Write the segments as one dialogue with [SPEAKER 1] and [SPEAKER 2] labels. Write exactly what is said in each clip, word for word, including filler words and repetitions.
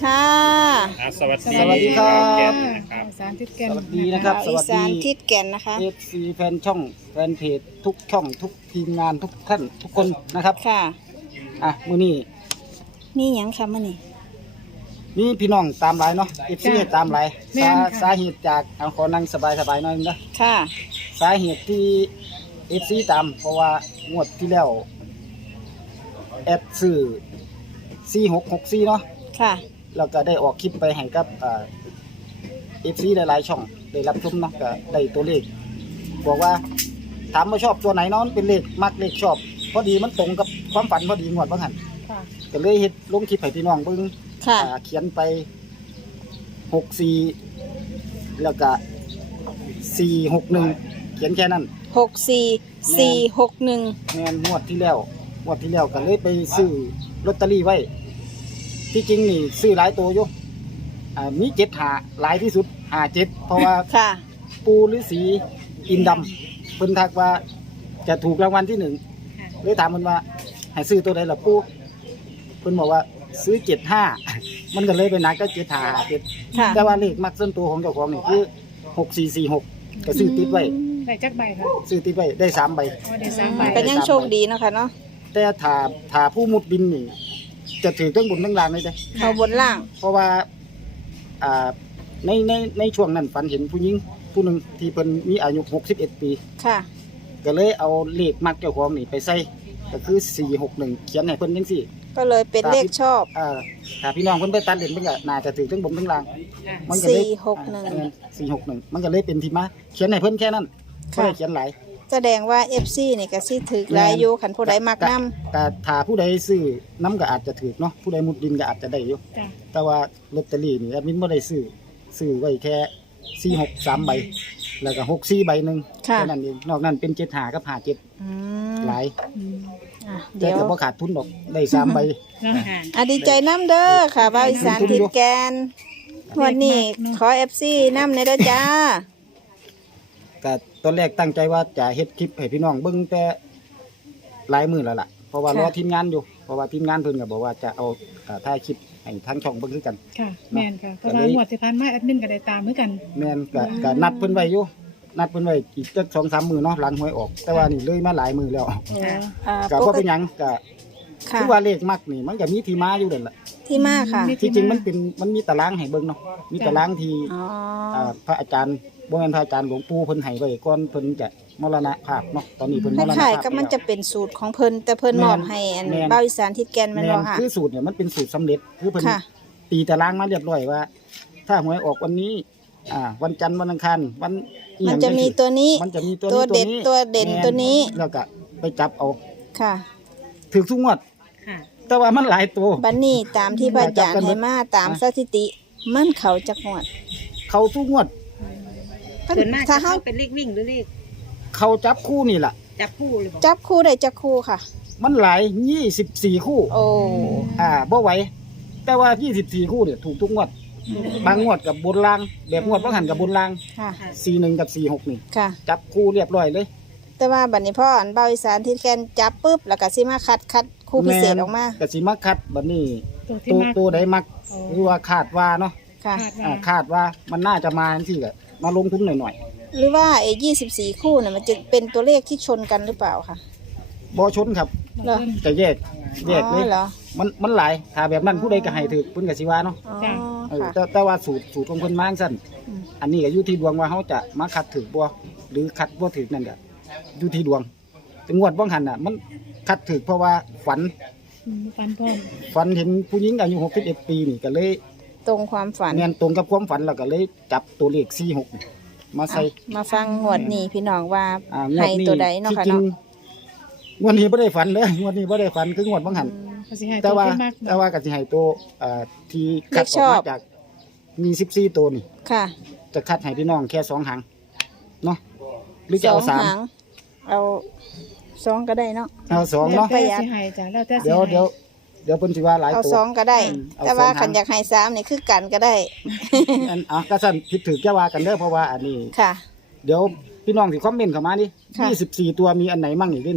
[SPEAKER 1] ค่ะ
[SPEAKER 2] สวัสดี
[SPEAKER 3] สวัสดีครับ
[SPEAKER 2] นะครับ
[SPEAKER 3] สารทิศแก่น
[SPEAKER 1] สวัสดีนะครับอีสานทิศแก่นนะคะ
[SPEAKER 4] เอฟซีแฟนช่องแฟนเพจทุกช่องทุกทีมงานทุกท่านทุกคนนะครับ
[SPEAKER 1] ค่ะ
[SPEAKER 4] อ่ะมื้อนี้
[SPEAKER 1] นี่หยังค่ะมื้อนี้
[SPEAKER 4] มีพี่น้องตามหลายเนาะเอฟซีตามหลายสาสาเหตุจากเอาขอนั่งสบายๆหน่อยนึงนะ
[SPEAKER 1] ค่ะ
[SPEAKER 4] สาเหตุที่เอฟซีตามเพราะว่างวดที่แล้วแอดซื้อสี่หกหกสี่เนาะ
[SPEAKER 1] ค่ะ
[SPEAKER 4] แล้วก็ได้ออกคลิปไปให้กับเอฟซีหลายๆช่องได้รับชมเนาะก็ได้ตัวเลขบอกว่าถามว่าชอบตัวไหนเนาะเป็นเลขมักเลขชอบพอดีมันตรงกับความฝันพอดีงวดบางหัน
[SPEAKER 3] ค่ะ
[SPEAKER 4] ก็เลยเฮ็ดลงคลิปให้พี่น้องเบิ่ง
[SPEAKER 1] ค่ะ
[SPEAKER 4] อ่าเขียนไปหกสี่แล้วก็สี่หกหนึ่งเขียนแค่นั้น
[SPEAKER 1] หกสี่สี่หกหนึ่ง
[SPEAKER 4] แม่นงวดที่แล้วงวดที่แล้วก็เลยไปซื้อลอตเตอรี่ไว้ที่จริงนี่ซื้อหลายตัวอยู่อ่ามีเจ็ดหาหลายที่สุดหาเจ็ดเพราะว่า
[SPEAKER 1] ค่ะ
[SPEAKER 4] ปูฤาษีอินดำเพิ่นทักว่าจะถูกรางวัลที่หนึ่งเลยถามมันว่าให้ซื้อตัวใดล่ะปูเพิ่นบอกว่าซื้อเจ็ดห้า มันก็เลยไปหนักก็เจ็ดห้าเจ็ด
[SPEAKER 1] ค่ะ
[SPEAKER 4] แต่ว่าเลขมักส่วนตัวของเจ้าของนี่คือหกสี่สี่หกก็ซื้อติดไว้
[SPEAKER 3] ได้จักใบค่ะ
[SPEAKER 4] ซื้อติดไว้ได้สามใบ
[SPEAKER 3] อ๋อได้สามใบ
[SPEAKER 1] เป็นยังโชคดีเนาะค่ะเนาะ
[SPEAKER 4] แต่ถ้าถ้าผู้มุดบินนี่จะถือเครื่องบุญทั้งรางเลยเด้
[SPEAKER 1] เขาบนล่าง
[SPEAKER 4] เพราะว่าอ่าในในในช่วงนั้นฝันเห็นผู้หญิงผู้หนึ่งที่เพิ่นมีอายุหกสิบเอ็ดปี
[SPEAKER 1] ค่ะ
[SPEAKER 4] ก็เลยเอาเลขมักเจ้าของนี่ไปใส่ก็คือสี่หกหนึ่งเขียนให้เพิ่นจังซี่
[SPEAKER 1] ก็เลยเป็นเลขชอบ
[SPEAKER 4] อ่าถ้าพี่น้องเพิ่นไปตัดเล่นเพิ่นก็น่าจะถือทั้งบนทั้งล่างมันก็เลย
[SPEAKER 1] สี่หกหนึ่ง
[SPEAKER 4] สี่หกหนึ่งมันก็เลยเป็นที่มาเขียนให้เพิ่นแค่นั้นบ่
[SPEAKER 1] ค่ะ
[SPEAKER 4] ได้เขียนหลาย
[SPEAKER 1] แสดงว่า เอฟ ซี นี่ก็สิถึกหลายอยู่คันผู้ใดมักนำ
[SPEAKER 4] แต่ถ้าผู้ใดซื้อน้ำก็อาจจะถือเนาะผู้ใดมุดดินก็อาจจะได้อยู่
[SPEAKER 3] จ้ะ
[SPEAKER 4] แต่ว่าลอตเตอรี่นี่แอดมินบ่ได้ซื้อซื้อไว้แค่สี่หกสามใบแล้วก็หกสี่ใบหนึง
[SPEAKER 1] ค่ะ
[SPEAKER 4] แค่นั้นเองนอกนั้นเป็นเจ็ดห้ากับห้าเจ็ด
[SPEAKER 1] อืม
[SPEAKER 4] หลาย
[SPEAKER 1] อ่ะ
[SPEAKER 4] แต่
[SPEAKER 1] เดี๋ยว
[SPEAKER 4] ก็บ่ขาดทุนดอกได้สามใบ
[SPEAKER 3] เนาะ
[SPEAKER 1] อะดีใจน้ำเด้อค่ะบ่าวอีสานทิศแกนวันนี้ขอ เอฟ ซี น้ำในเด้อจ้า
[SPEAKER 4] ก็ตอนแรกตั้งใจว่าจะเฮ็ดคลิปให้พี่น้องเบิ่งแต่หลายมื้อแล้วล่ะเพราะว่ารอ
[SPEAKER 1] ค่ะ
[SPEAKER 4] ทีมงานอยู่เพราะว่าทีมงานเพิ่นก็บอกว่าจะเอาอ่าถ่ายคลิปให้ทางช่องเบิ่งคือกัน
[SPEAKER 3] ค่ะแม่นค่ะเพราะว่างวดที่ผ่านมาแอดมินก็ได้ตามเหมือนกัน
[SPEAKER 4] แม่นก็ก็นัดเพิ่นไว้อยู่นัดเพิ่นไว้อีกจัก สองสาม มื้อเนาะหลังหวยออก แต่ว่านี่เลยมาหลายมื้อแล้ว
[SPEAKER 3] โอ้
[SPEAKER 1] อ่า
[SPEAKER 4] ก็
[SPEAKER 1] ป
[SPEAKER 4] บ่
[SPEAKER 1] ก
[SPEAKER 4] เป็น
[SPEAKER 1] ติ
[SPEAKER 4] หยังก็
[SPEAKER 1] ค่ะ
[SPEAKER 4] คือว่าเลขมักนี่มันก็มีที่มาอยู่นั่นแหละ
[SPEAKER 1] ที่มาค่ะ
[SPEAKER 4] ที่จริงมันเป็นมันมีตารางให้เบิ่งเนาะมีตารางที่
[SPEAKER 1] อ๋อ
[SPEAKER 4] อ่าพระอาจารย์บ่แม่นพระอาจารย์หลวงปู่เพิ่นให้ไว้ก่อนเพิ่นจะมรณภาพเนาะตอนนี้เพิ่นม
[SPEAKER 1] ค
[SPEAKER 4] รณภาพ
[SPEAKER 1] ล้ายๆก็มันจะเป็นสูตรของเพิ่นแต่เพิ่นมอบให้อัน
[SPEAKER 4] แม่น
[SPEAKER 1] บ่าวอีสานทิศแกนแม่น
[SPEAKER 4] แม่
[SPEAKER 1] บ่
[SPEAKER 4] น
[SPEAKER 1] ค่ะ
[SPEAKER 4] คือสูตรเนี่ยมันเป็นสูตรสำเร็จคือเพิ่น
[SPEAKER 1] ค่ะ
[SPEAKER 4] ตีตารางมาเรียบร้อยว่า ถ้าหวยออกวันนี้อ่าวันจันทร์วันอังคารวันอิห
[SPEAKER 1] มั
[SPEAKER 4] ยั
[SPEAKER 1] น
[SPEAKER 4] ง
[SPEAKER 1] จะมีตัวนี้
[SPEAKER 4] มันจะมีตัว
[SPEAKER 1] ตัว
[SPEAKER 4] นี้
[SPEAKER 1] เด็ดตัวเด่น
[SPEAKER 4] แม่
[SPEAKER 1] ตัวนี้
[SPEAKER 4] แล้วก็ไปจับเอา
[SPEAKER 1] ค่ะ
[SPEAKER 4] ถึกทุกงวด
[SPEAKER 3] ค่ะ
[SPEAKER 4] แต่ว่ามันหลายตัว
[SPEAKER 1] บัดนี้ตามที่พระอาจารย์ให้มาตามสถิติ มันเข้าจักงวด
[SPEAKER 4] เขาทุกงวด
[SPEAKER 5] ส่วนมาก
[SPEAKER 1] ถ้า
[SPEAKER 5] จะ
[SPEAKER 1] เฮา
[SPEAKER 5] เข้าเป็นเลขวิ่งหรือเลข
[SPEAKER 4] เขาจับคู่นี่ล่ะ
[SPEAKER 5] จับคู่เลยบอก
[SPEAKER 1] จับคู่ได้จักคู่ค่ะ
[SPEAKER 4] มันหลายยี่สิบสี่คู่
[SPEAKER 1] โอ้
[SPEAKER 4] อ่าบ่ไหวแต่ว่ายี่สิบสี่คู่เนี่ยถูกทุกงวด บางงวดกับบนล่างแบบงวดบางหันกับบนล่าง
[SPEAKER 1] ค่ะ
[SPEAKER 4] สี่หนึ่งกับสี่หกนี่
[SPEAKER 1] ค่ะ
[SPEAKER 4] จับคู่เรียบร้อยเลย
[SPEAKER 1] แต่ว่าบัดนี้พ่ออันบ่าวอีสานทิศแกนจับปุ๊บแล้วก็สิมาคัดคัดคู่พิเศษออกมา
[SPEAKER 4] กสิมาคัดบัดนี้
[SPEAKER 3] ตัวที่
[SPEAKER 4] ตัว
[SPEAKER 3] มาก
[SPEAKER 4] ตัวใดมัก
[SPEAKER 3] โอ้
[SPEAKER 4] หรือว่าคาดว่าเนาะ
[SPEAKER 1] ค่ะ
[SPEAKER 3] คาดว่า
[SPEAKER 4] อ่าคาดว่ามันน่าจะมาที่ก็มาลงทุนหน่อย
[SPEAKER 1] หรือว่าไอ้ยี่สิบสี่คู่น่ะมันจะเป็นตัวเลขที่ชนกันหรือเปล่าคะ
[SPEAKER 4] ๆบ่ชนครับ
[SPEAKER 1] เหรอ
[SPEAKER 4] จะแยกแยกเลย
[SPEAKER 1] อ๋อเหรอ
[SPEAKER 4] มันมันหลายถ้าแบบนั้นผู้ใดก็ให้ถือเพิ่นก็สิว่าเนาะ
[SPEAKER 1] อ๋อ
[SPEAKER 4] เออ
[SPEAKER 1] ค่ะ
[SPEAKER 4] แต่แต่ว่าสูตรสูตรของเพิ่นมาจั่งซั่น
[SPEAKER 1] อืม
[SPEAKER 4] อันนี้ก็อยู่ที่ดวงว่าเขาจะมาคัดถือบ่หรือคัดบ่ถือนั่นก็อยู่ที่ดวงแต่งวดบ่หันน่ะ มันคัดถือเพราะว่าฝัน
[SPEAKER 3] อืมฟันพร้อม
[SPEAKER 4] ฝันเห็นผู้หญิงอายุหกสิบเอ็ดปีนี่ก็เลย
[SPEAKER 1] ตรงความฝัน
[SPEAKER 4] แม่นตรงกับความฝันแล้วก็เลยจับตัวเลขสี่หกมาใส่
[SPEAKER 1] อ่ะมาฟังงวดนี้พี่น้องว่า
[SPEAKER 4] อ่างว
[SPEAKER 1] ให้
[SPEAKER 4] ดนี้
[SPEAKER 1] ตัวใดเนาะ
[SPEAKER 4] ที่
[SPEAKER 1] ค่ะ
[SPEAKER 4] จริง
[SPEAKER 1] เนาะ
[SPEAKER 4] งวดนี้บ่ได้ฝันเลยงวดนี้บ่ได้ฝันคืองวดบ่หัน
[SPEAKER 3] อืมก็สิให้
[SPEAKER 4] แต่
[SPEAKER 3] ตัว
[SPEAKER 4] ว่า
[SPEAKER 3] ที่มาก
[SPEAKER 4] แต่ว่าก็สิให้ตัวเอ่อที่คัดออกมาจากมีสิบสี่ตัวนี่
[SPEAKER 1] ค่ะ
[SPEAKER 4] จะคัดให้พี่น้องแค่สองหางเนาะหรือจะเอา
[SPEAKER 1] ส
[SPEAKER 4] สา
[SPEAKER 1] อง
[SPEAKER 4] ม
[SPEAKER 1] หางเอาสองก็ได้เนาะ
[SPEAKER 4] เอาสอง
[SPEAKER 3] แล้ว
[SPEAKER 4] เนาะ
[SPEAKER 3] แต่สิให้จ้ะแล้วแต่สิ
[SPEAKER 4] เดี๋ยว
[SPEAKER 3] ให้
[SPEAKER 4] เดี๋ยวเดี๋ยวเพิ่นสิว่าหลาย
[SPEAKER 1] เอา
[SPEAKER 4] ตัว
[SPEAKER 1] สองก็ได้
[SPEAKER 4] อืมเอา
[SPEAKER 1] แต่ว่า
[SPEAKER 4] สองหาง
[SPEAKER 1] ขันอยากให้สามนี่คือกันก็ได้
[SPEAKER 4] อันอ่ะก็สั่นผิดถือแค่ว่ากันเด้อเพราะว่าอันนี้
[SPEAKER 1] ค่ะ
[SPEAKER 4] เดี๋ยวพี่น้องสิคอมเมนต์เข้ามาดิ
[SPEAKER 1] ค่ะ
[SPEAKER 4] ยี่สิบสี่ตัวมีอันไหนมั่งอีกด้วยนี่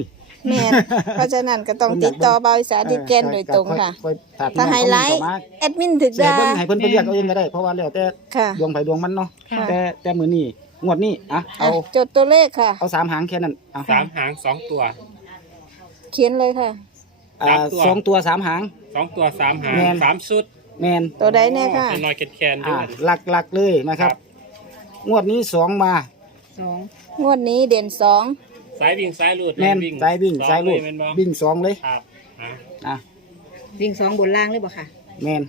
[SPEAKER 1] แม่นเพราะฉะนั้นก็ต้องติดต่อบ่าวอีสานทิศแก่นโดยตรงค่ะ
[SPEAKER 4] ค่อยๆถ้าพี่
[SPEAKER 1] ถ้า
[SPEAKER 4] น้อง
[SPEAKER 1] ไฮ
[SPEAKER 4] เขา
[SPEAKER 1] ไล
[SPEAKER 4] มี
[SPEAKER 1] ท์
[SPEAKER 4] เข้ามา
[SPEAKER 1] แอดมินถึก
[SPEAKER 4] เดี๋ยว
[SPEAKER 1] ดา
[SPEAKER 4] เพิ่นให้เพิ่นไปเรียกเอาเองก็ได้เพราะว่าแล้วแต่
[SPEAKER 1] ค่ะ
[SPEAKER 4] ดวงไผดวงมันเนาะ
[SPEAKER 3] ค่ะ
[SPEAKER 4] แต่แต่มื้อนี้งวดนี้อ่ะ
[SPEAKER 1] อ่ะ
[SPEAKER 4] เอา
[SPEAKER 1] จดตัวเลขค่ะ
[SPEAKER 4] เอาสามหางแค่นั้นเอา
[SPEAKER 2] สามหางสองตัว
[SPEAKER 1] เขียนเลยค่ะ
[SPEAKER 4] อ่า
[SPEAKER 2] สามตัว
[SPEAKER 4] สองตัวสามหาง
[SPEAKER 2] สองตัวสามหาง
[SPEAKER 4] แม่น
[SPEAKER 2] สามชุด
[SPEAKER 4] แมน
[SPEAKER 1] ตัวใดแน่ค่ะ
[SPEAKER 2] เป็นน้อยแคนๆด้
[SPEAKER 4] อ่า
[SPEAKER 2] วย
[SPEAKER 4] หลักหลักๆเลยนะครับ งวดนี้สองมา
[SPEAKER 5] สอง
[SPEAKER 1] งวดนี้เด่นสอง
[SPEAKER 2] สายวิ่งสายลูด
[SPEAKER 4] แมนสายวิ่ง
[SPEAKER 2] สอ
[SPEAKER 4] สายลูด
[SPEAKER 2] เแม่นบ่
[SPEAKER 4] วิ่งสองเลย
[SPEAKER 2] ครับอ่ะ
[SPEAKER 4] อ่ะ
[SPEAKER 5] วิ่งสองบนล่างเลยบ่ค่ะ
[SPEAKER 4] แมน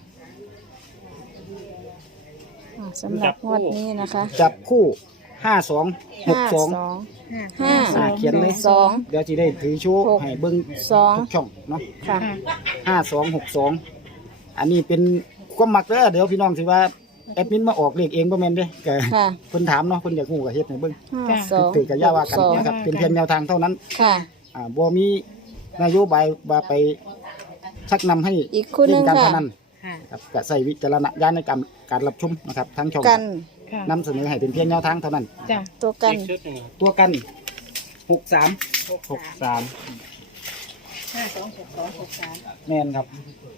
[SPEAKER 1] อ่ะสำหรับงวดนี้นะคะ
[SPEAKER 4] จับคู่ห้าสองหก
[SPEAKER 1] ห้า
[SPEAKER 4] สอง
[SPEAKER 1] สอง
[SPEAKER 5] ห้า
[SPEAKER 1] ห้า
[SPEAKER 4] อ่าเขียนเลย
[SPEAKER 1] สอง
[SPEAKER 4] เดี๋ยวจะได้ถือโชว์
[SPEAKER 1] หก
[SPEAKER 4] ให้เบิ้ง
[SPEAKER 1] สอง
[SPEAKER 4] ทุกช่องเนาะ
[SPEAKER 1] ค่ะ
[SPEAKER 3] ค่ะ
[SPEAKER 4] ห้าสองหกสองอันนี้เป็นความมักเด้อเดี๋ยวพี่น้องสิว่าแอดมินมาออกเลขเองบ่แม่นเด้ก็
[SPEAKER 1] ค่ะ
[SPEAKER 4] เพิ่นถามเนาะเพิ่นอยากฮู้ก็เฮ็ดให้เบิ่ง
[SPEAKER 1] ห้าสอง
[SPEAKER 4] ถือกับย่าว่ากัน
[SPEAKER 1] สอง
[SPEAKER 4] นะครับเป็นเพียงแนวทางเท่านั้น
[SPEAKER 1] ค่ะ
[SPEAKER 4] อ่าบ่มีนโยบายว่าไปชักนำให้
[SPEAKER 1] อีกคู่หนึ่ง
[SPEAKER 4] เล่นการ
[SPEAKER 1] ค่ะ
[SPEAKER 4] พนัน
[SPEAKER 5] ค่ะ
[SPEAKER 4] ครับก็ใส่วิจารณญาณในการการรับชมนะครับทั้งช่อง
[SPEAKER 1] กัน
[SPEAKER 3] ค่ะ
[SPEAKER 4] นำเสนอให้เป็นเพียงแนวทางเท่านั้น
[SPEAKER 3] จ้ะ
[SPEAKER 1] ตัวกัน
[SPEAKER 2] อีกชุดหนึ่ง
[SPEAKER 4] ตัวกันหกสาม
[SPEAKER 2] หกสาม
[SPEAKER 5] ห้าสองหกสองหกสาม
[SPEAKER 4] แม่นครับ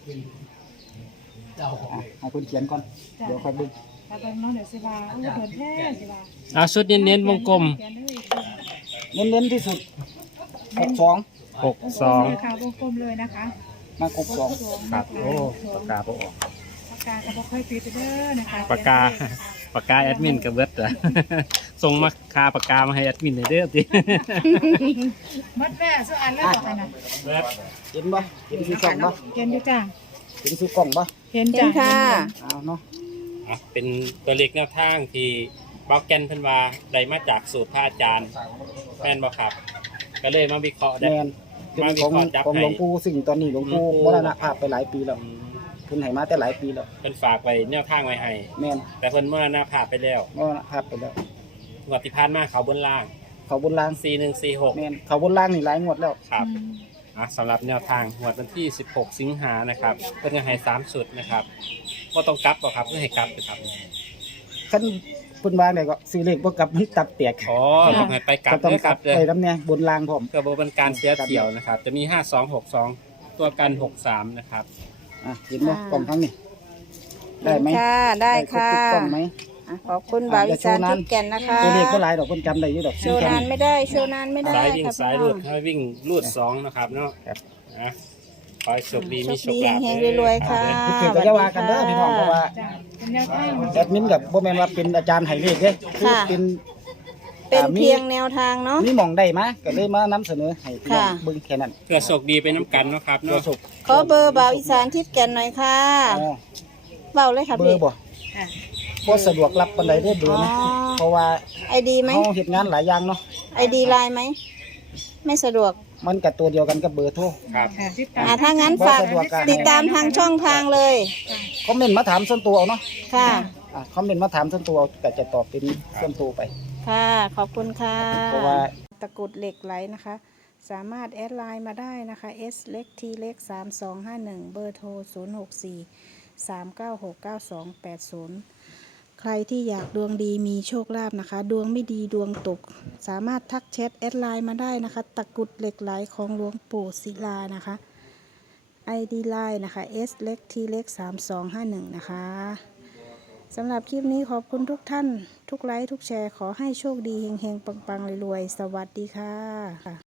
[SPEAKER 4] อ่ะให้คนเขียนก่อนเดี๋ยวค่อยเบิ่ง
[SPEAKER 3] ถ้าเป็นน้องเดี๋ยวสิว่าโอ้โดนแท้สิว่า
[SPEAKER 2] เอาชุดเน้นๆวงกลม
[SPEAKER 3] เขียนเลย
[SPEAKER 4] เน้นๆที่สุดหกสอง
[SPEAKER 2] หกสอง
[SPEAKER 3] เลยค่ะวงกลมเลยนะคะ
[SPEAKER 4] มาหกสอง
[SPEAKER 2] ครับโอ้ปากกาบ่ออก
[SPEAKER 3] ปากกาก็บ่ค่อยปิดเด้อนะคะ
[SPEAKER 2] ปากกาปากกาแอดมินกับเบิดอะ ส่งมาคาปากกามาให้แอดมินหน่อยเด้อติ
[SPEAKER 3] มัดแม่สุอันแล้วบอกกันนะ
[SPEAKER 4] เห็นบ่เห็นสีกล่องบ่
[SPEAKER 3] เห็นอยู่จ้ะ
[SPEAKER 4] เห็นสีกล่องบ่
[SPEAKER 3] เห็น
[SPEAKER 1] เห็
[SPEAKER 3] จ้ะ
[SPEAKER 1] นค่ะ
[SPEAKER 4] เอาเนาะ
[SPEAKER 2] อ่ะเป็นตัวเลขแนวทางที่เบ้าแกนเพิ่นว่าได้มาจากสูตรพระอาจารย์แม่นบ่ครับ ก็เลยมาวิเคราะห์ได้
[SPEAKER 4] แม่นเป็นของของหลวงปู่สิ่งตอนนี้หลวงปู่มรณภาพไปหลายปีแล้ว
[SPEAKER 2] อืม
[SPEAKER 4] เพิ่นให้มาแต่หลายปีแล้ว
[SPEAKER 2] เพิ่นฝากไว้แนวทางไว้ให้
[SPEAKER 4] แม่น
[SPEAKER 2] แต่เพิ่นมรณภาพไปแล้ว
[SPEAKER 4] มรณภาพไปแล้ว
[SPEAKER 2] งวดที่ผ่านมาเขาบนล่าง
[SPEAKER 4] เขาบนล่าง
[SPEAKER 2] สี่หนึ่งสี่หก
[SPEAKER 4] แม่นเขาบนล่างนี่หลายงวดแล้ว
[SPEAKER 2] ครับอ่ะสำหรับแนวทางงวดวันที่สิบหกสิงหานะครับเพิ่นก็ให้สามสุดนะครับบ่ต้องกลับหรอกครับเพื่อให้กลับนะครับ
[SPEAKER 4] คันเพิ่นว่าได้ก็ซื้อเลขบ่กลับมันตับแตก
[SPEAKER 2] อ๋อต้องให้ไปกลับ
[SPEAKER 4] ก็ต้อง
[SPEAKER 2] เด้อก ค
[SPEAKER 4] ลั
[SPEAKER 2] รั
[SPEAKER 4] บบ
[SPEAKER 2] เด้อ
[SPEAKER 4] ไปนำเนี่ยบนล่างพร้อม
[SPEAKER 2] เพื่อบ่เป็นการเสียเที่ยวนะครับ จะมีห้าสองหกสองตัวกันหกสามนะครับ
[SPEAKER 4] อ่ะเห็นบ่กล่องทั้งนี้ได้ไหม
[SPEAKER 1] ค่ะ ได้ค่ะ
[SPEAKER 4] รบทุกกล่องไหม
[SPEAKER 1] อ่ะขอบคุณบ่าวอีสานทิศแก่นนะคะ
[SPEAKER 4] ตัวเลขก็หลายดอกเพิ่นจำได้อยู่ดอก
[SPEAKER 1] โชว์นานไม่ได้ โชว์นานไม่ได้
[SPEAKER 2] สายวิ่ง
[SPEAKER 1] ค่ะ
[SPEAKER 2] สาย
[SPEAKER 1] พี่
[SPEAKER 2] รู
[SPEAKER 1] น้อ
[SPEAKER 2] ด
[SPEAKER 1] ง
[SPEAKER 2] ให้วิ่งรูดสองนะครับเนาะ
[SPEAKER 4] ครับ
[SPEAKER 2] นะขอให้โชคดี
[SPEAKER 1] โช
[SPEAKER 2] มี
[SPEAKER 1] ค
[SPEAKER 2] โช
[SPEAKER 1] ดี
[SPEAKER 2] คลาภ
[SPEAKER 1] เฮงๆรวยๆค่ะ
[SPEAKER 4] คิดถึงก็อย่าว่ากันเด้อพี่น้องเพราะว่า
[SPEAKER 3] จ้ะเป็นแนวทาง
[SPEAKER 4] แอดมินกับบ่แม่นว่าเป็นอาจารย์ให้เลขเด้คือ
[SPEAKER 1] ค่ะ
[SPEAKER 4] เป็น
[SPEAKER 1] เป็นเพียงแนวทางเนาะ
[SPEAKER 4] มีหม่องได้มาก็เลยมานำเสนอให้พี่น้อง
[SPEAKER 1] ค่ะ
[SPEAKER 4] เบิ่งแค่นั้น
[SPEAKER 2] เพื่อโชคดีไปน้ำกันเนาะครับ
[SPEAKER 4] ตัว
[SPEAKER 2] เนาะ
[SPEAKER 4] สุก
[SPEAKER 1] ขอเบอร์บ่าวอีสานทิศแก่นหน่อยค่ะ
[SPEAKER 4] อ๋อ
[SPEAKER 1] เบาเลยค่ะ
[SPEAKER 4] เบอ
[SPEAKER 1] พี่
[SPEAKER 4] ร์บ่
[SPEAKER 5] ค่ะ
[SPEAKER 4] บ่สะดวกรับปานใดเด้อเบอร์นะ
[SPEAKER 1] อ๋อ
[SPEAKER 4] เพราะว่า
[SPEAKER 1] ไอดีไหม
[SPEAKER 4] เฮาเฮ็ดงานหลายอย่างเนาะ
[SPEAKER 1] ไอดีไลน์ไหม ไม่สะดวก
[SPEAKER 4] มันก็ตัวเดียวกันกับเบอร์โทร
[SPEAKER 2] ครับ
[SPEAKER 3] ค่ะติดตาม
[SPEAKER 1] อ่าถ้างั้นฝาก
[SPEAKER 4] บ่สะดวกอะ
[SPEAKER 1] ติดตามทางช่องทางเลย
[SPEAKER 4] คอมเมนต์มาถามส่วนตัวเอาเนาะ
[SPEAKER 1] ค่ะ
[SPEAKER 4] อ่ะคอมเมนต์มาถามส่วนตัวเอาก็จะตอบเป็นส่วนตัวไป
[SPEAKER 1] ค่ะ ขอบคุณค่ะ
[SPEAKER 4] เพราะว่า
[SPEAKER 1] ตะกรุดเหล็กไหลนะคะ สามารถแอดไลน์มาได้นะคะ S เล็ก T เล็กสามสองห้าหนึ่งเบอร์โทรศูนย์หกสี่สามเก้าหกเก้าสองแปดศูนย์ใครที่อยากดวงดีมีโชคลาภนะคะ ดวงไม่ดีดวงตก สามารถทักแชทแอดไลน์มาได้นะคะ ตะกรุดเหล็กไหลของหลวงปู่ศิลานะคะ ไอ ดี ไลน์นะคะ S เล็ก T เล็กสามสองห้าหนึ่งนะคะสำหรับคลิปนี้ขอบคุณทุกท่าน ทุกไลค์ทุกแชร์ขอให้โชคดีเฮงๆ ปังๆรวยๆ สวัสดีค่ะ